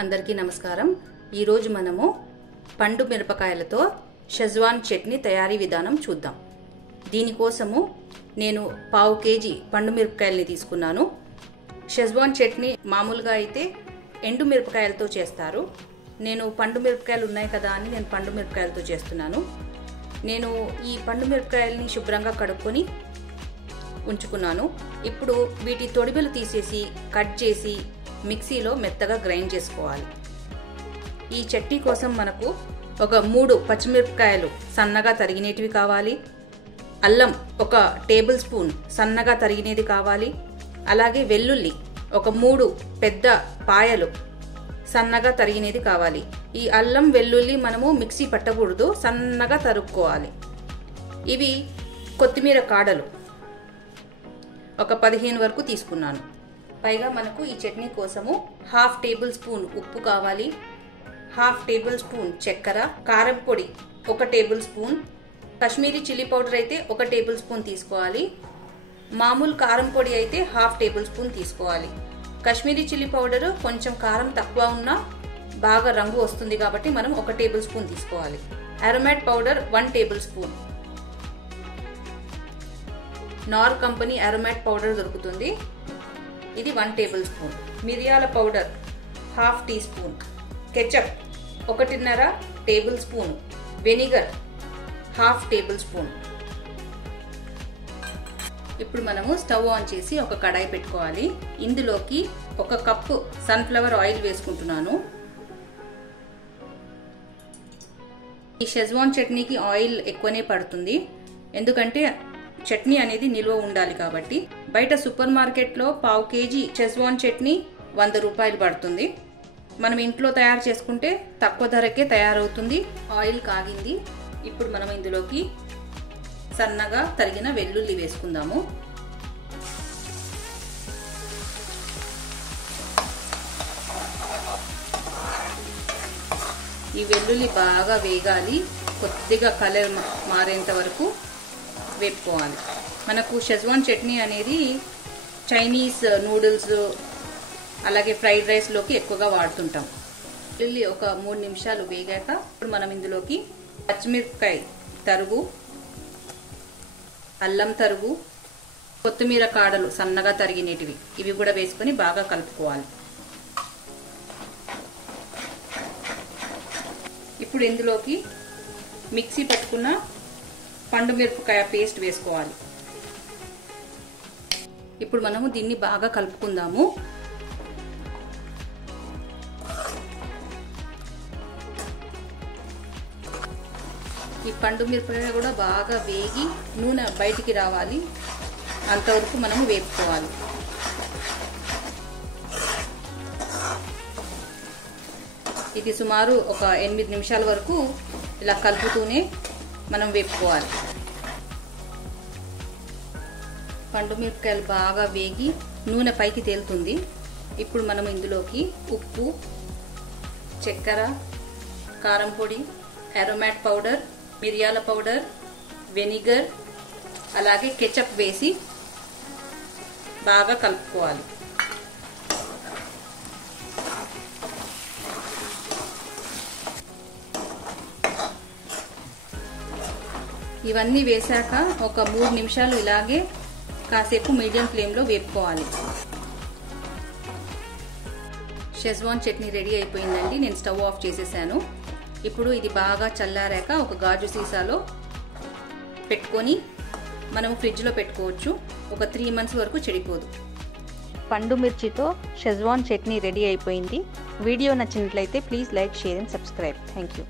అందరికీ నమస్కారం। ఈ రోజు మనము పండు మిరపకాయలతో షెజ్వాన్ చట్నీ తయారీ విధానం చూద్దాం। దీని కోసము నేను పావు కేజీ పండు మిరపకాయల్ని తీసుకున్నాను। షెజ్వాన్ చట్నీ మామూలుగా అయితే ఎండు మిరపకాయలతో చేస్తారు। నేను పండు మిరపకాయలు ఉన్నాయి కదా అని నేను పండు మిరపకాయలతో చేస్తున్నాను। నేను ఈ పండు మిరపకాయల్ని శుభ్రంగా కడుక్కొని ఉంచుకున్నాను। ఇప్పుడు వీటి తొడిమలు తీసేసి కట్ చేసి మిక్సీలో మెత్తగా గ్రైండ్ చేసుకోవాలి। ఈ చట్నీ కోసం మనకు ఒక 3 పచ్చిమిరపకాయలు సన్నగా తరిగినేటివి కావాలి। అల్లం ఒక టేబుల్ స్పూన్ సన్నగా తరిగినేది కావాలి। అలాగే వెల్లుల్లి ఒక 3 పెద్ద పాయలు సన్నగా తరిగినేది కావాలి। ఈ అల్లం వెల్లుల్లి మనము మిక్సీ పట్టకూడదు, సన్నగా తరుక్కోవాలి। ఇవి కొత్తిమీర కాడలు ఒక 15 వరకు తీసుకున్నాను। పైగా మనకు ఈ చట్నీ కోసము 1/2 టేబుల్ స్పూన్ ఉప్పు కావాలి, 1/2 టేబుల్ స్పూన్ చక్కెర, కారం పొడి 1 table spoon, Kashmiri chilli powder అయితే 1 టేబుల్ స్పూన్ తీసుకోవాలి, మామూలు కారం పొడి అయితే 1/2 టేబుల్ స్పూన్ తీసుకోవాలి। కాశ్మీరీ చిల్లీ పౌడర్ కొంచెం కారం తక్కువ ఉన్నా బాగా రంగు వస్తుంది కాబట్టి మనం 1 టేబుల్ స్పూన్ తీసుకోవాలి। Aromat powder 1 tablespoon, Knorr company Aromat powder దొరుకుతుంది, ఇది 1 టేబుల్ స్పూన్। మిరియాల powder 1/2 teaspoon, ketchup 1.5 tablespoon, vinegar 1/2 tablespoon. ఇప్పుడు మనము స్టవ్ ఆన్ చేసి ఒక కడాయి పెట్టుకోవాలి। ఇందులోకి 1 కప్పు సన్ఫ్లవర్ ఆయిల్ వేసుకుంటున్నాను। ఈ షెజ్వాన్ చట్నీకి ఆయిల్ ఎక్కువనే పడుతుంది, ఎందుకంటే చట్నీ అనేది నిల్వ ఉండాలి కాబట్టి। బయట సూపర్ మార్కెట్లో పావు కేజీ షెజ్వాన్ చట్నీ 100 రూపాయలు పడుతుంది। మనం ఇంట్లో తయారు చేసుకుంటే తక్కువ ధరకే తయారవుతుంది। ఆయిల్ కాగింది, ఇప్పుడు మనం ఇందులోకి సన్నగా తరిగిన వెల్లుల్లి వేసుకుందాము। ఈ వెల్లుల్లి బాగా వేగాలి, కొద్దిగా కలర్ మారేంత వరకు వేపుకోవాలి। మనకు షెజ్వాన్ చట్నీ అనేది చైనీస్ నూడిల్స్ అలాగే ఫ్రైడ్ రైస్ లోకి ఎక్కువగా వాడుతుంటాం। వెల్లుల్లి ఒక 3 నిమిషాలు వేగాక ఇప్పుడు మనం ఇందులోకి పచ్చిమిరపకాయ తరుగు, అల్లం తరుగు, కొత్తిమీర కాడలు సన్నగా తరిగినేటివి ఇవి కూడా వేసుకొని బాగా కలుపుకోవాలి। ఇప్పుడు ఇందులోకి మిక్సీ పట్టుకున్న పండు మిరపకాయ పేస్ట్ వేసుకోవాలి। ఇప్పుడు మనము దీన్ని బాగా కలుపుకుందాము। ఈ పండు మిరపకాయ కూడా బాగా వేగి నూనె బయటికి రావాలి, అంతవరకు మనము వేపుకోవాలి। ఇది సుమారు ఒక 8 నిమిషాల వరకు ఇలా కలుపుతూనే మనం వేపుకోవాలి। పండు మిరపకాయలు బాగా వేగి నూనె పైకి తేలుతుంది। ఇప్పుడు మనం ఇందులోకి ఉప్పు, చక్కెర, కారం పొడి, అరోమాట్ పౌడర్, మిరియాల పౌడర్, వెనిగర్ అలాగే కెచప్ వేసి బాగా కలుపుకోవాలి। ఇవన్నీ వేసాక ఒక 3 నిమిషాలు ఇలాగే కాసేపు మీడియం ఫ్లేమ్లో వేపుకోవాలి। షెజ్వాన్ చట్నీ రెడీ అయిపోయిందండి, నేను స్టవ్ ఆఫ్ చేసేసాను। ఇప్పుడు ఇది బాగా చల్లారాక ఒక గాజు సీసాలో పెట్టుకొని మనం ఫ్రిడ్జ్లో పెట్టుకోవచ్చు, ఒక 3 మంత్స్ వరకు చెడిపోదు। పండు మిర్చితో షెజ్వాన్ చట్నీ రెడీ అయిపోయింది। వీడియో నచ్చినట్లయితే please like, share and subscribe. Thank you.